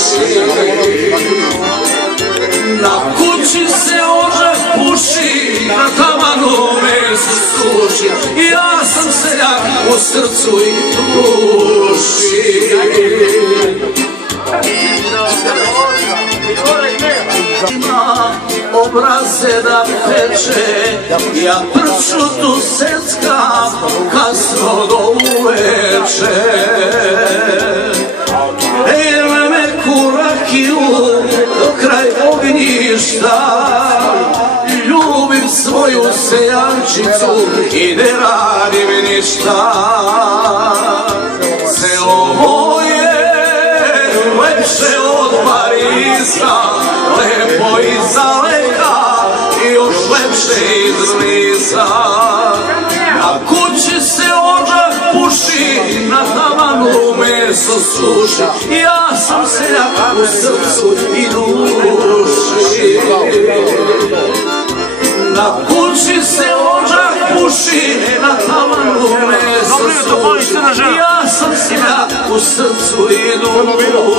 duši. Na kući se ožak puši, na tavanu meso suši. Ja sam seljak u srcu i duši. Obraze da peče, ja pršutu seckam kasno do uveče. Jer me kurakiju kraj ognjišta, ljubim svoju seljančicu i ne radim ništa. Selo moje lepše od Pariza, lepo iza leka i još lepše izliza. Na kući se ožak puši, na tavanu meso suši. Ja sam seljak u srcu i duši. Na kući se ožak puši, na tavanu meso suši. Ja sam seljak u srcu i duši.